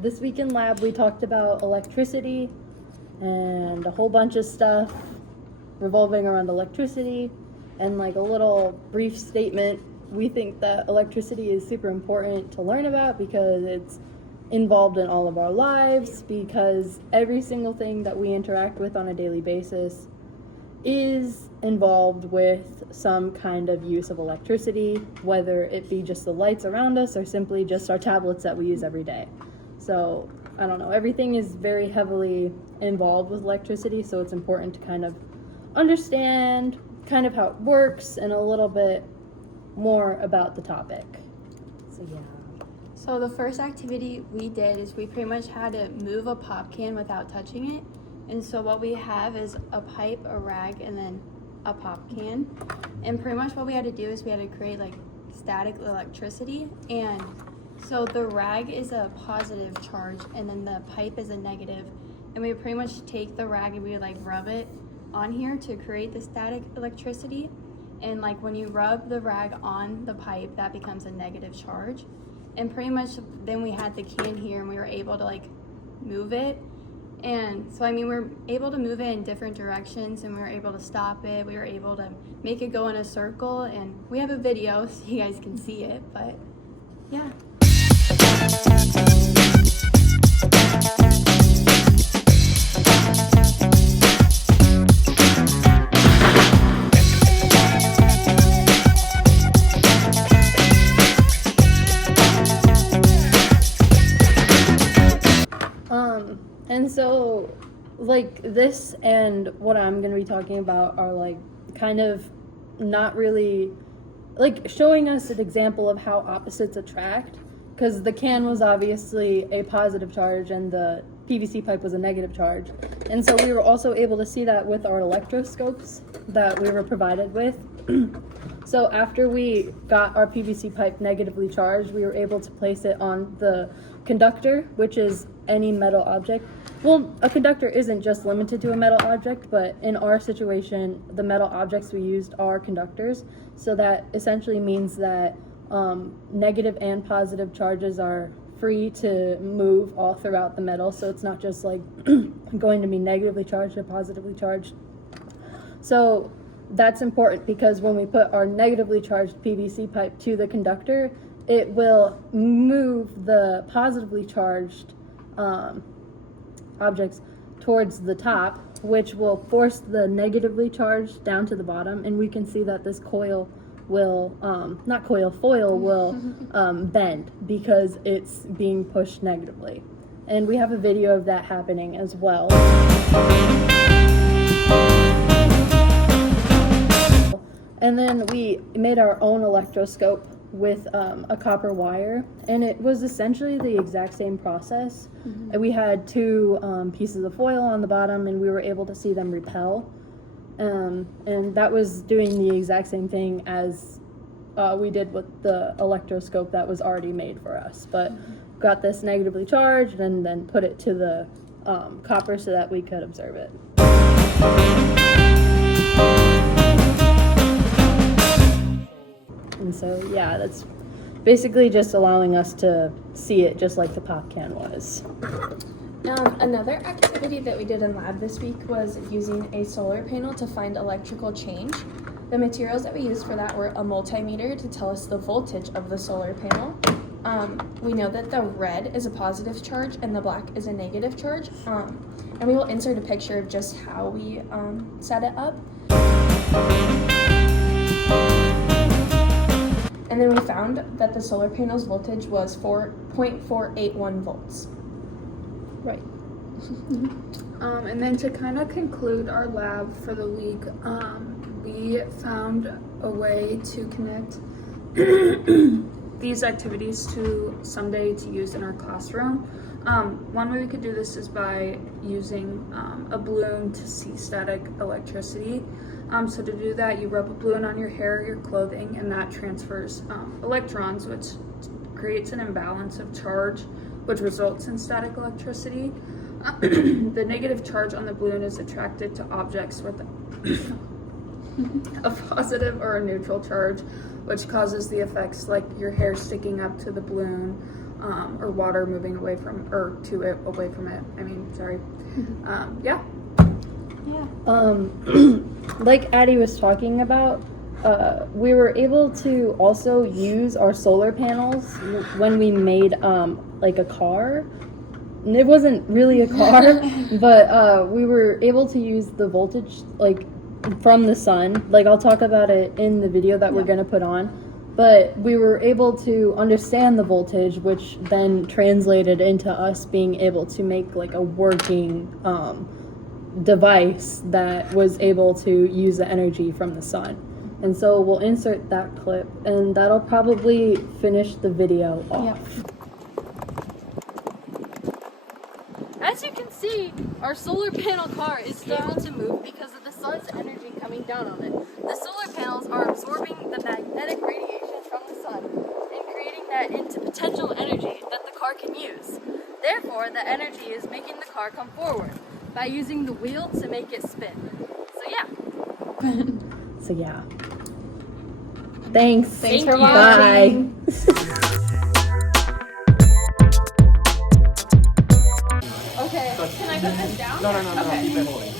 this week in lab we talked about electricity and a whole bunch of stuff revolving around electricity, and like a little brief statement. We think that electricity is super important to learn about because it's involved in all of our lives, because every single thing that we interact with on a daily basis is involved with some kind of use of electricity, whether it be just the lights around us or simply just our tablets that we use every day. So I don't know, everything is very heavily involved with electricity, so it's important to kind of understand kind of how it works and a little bit more about the topic. So yeah. So the first activity we did is we pretty much had to move a pop can without touching it. And so what we have is a pipe, a rag, and then a pop can. And pretty much what we had to do is we had to create like static electricity. And so the rag is a positive charge and then the pipe is a negative. And we would pretty much take the rag and we would like rub it on here to create the static electricity. And like when you rub the rag on the pipe, that becomes a negative charge. And pretty much then we had the can here and we were able to like move it. And so, I mean, we're able to move it in different directions and we were able to stop it. We were able to make it go in a circle, and we have a video so you guys can see it, but yeah. And so, like, this and what I'm going to be talking about are, like, kind of not really, like, showing us an example of how opposites attract, because the can was obviously a positive charge and the PVC pipe was a negative charge. And so we were also able to see that with our electroscopes that we were provided with. So after we got our PVC pipe negatively charged, we were able to place it on the conductor, which is any metal object. Well, a conductor isn't just limited to a metal object, but in our situation, the metal objects we used are conductors. So that essentially means that negative and positive charges are free to move all throughout the metal. So it's not just like going to be negatively charged or positively charged. So that's important because when we put our negatively charged PVC pipe to the conductor, it will move the positively charged objects towards the top, which will force the negatively charged down to the bottom, and we can see that this coil will, foil will bend because it's being pushed negatively. And we have a video of that happening as well. And then we made our own electroscope with a copper wire, and it was essentially the exact same process. And we had two pieces of foil on the bottom, and we were able to see them repel, and that was doing the exact same thing as we did with the electroscope that was already made for us, but got this negatively charged and then put it to the copper so that we could observe it. And so, yeah, that's basically just allowing us to see it just like the pop can was. Another activity that we did in lab this week was using a solar panel to find electrical change. The materials that we used for that were a multimeter to tell us the voltage of the solar panel. We know that the red is a positive charge and the black is a negative charge. And we will insert a picture of just how we set it up. And then we found that the solar panel's voltage was 4.481 volts. Right. And then to kind of conclude our lab for the week, we found a way to connect these activities to someday to use in our classroom. One way we could do this is by using a balloon to see static electricity. So to do that, you rub a balloon on your hair or your clothing, and that transfers electrons, which creates an imbalance of charge, which results in static electricity. The negative charge on the balloon is attracted to objects with a positive or a neutral charge, which causes the effects like your hair sticking up to the balloon, or water moving away from, or to it, away from it. I mean, sorry. Yeah. Like Addie was talking about, we were able to also use our solar panels when we made like a car. And it wasn't really a car, but we were able to use the voltage like from the sun. Like I'll talk about it in the video that we're gonna put on. But we were able to understand the voltage, which then translated into us being able to make like a working device that was able to use the energy from the sun. And so we'll insert that clip, and that'll probably finish the video off. As you can see, our solar panel car is able to move because of the sun's energy coming down on it. The solar panels are absorbing the magnetic radiation from the sun and creating that into potential energy that the car can use. Therefore, the energy is making the car come forward by using the wheel to make it spin. So yeah. Thanks. Thanks for Bye. Okay, can I put this down? No, keep it holding.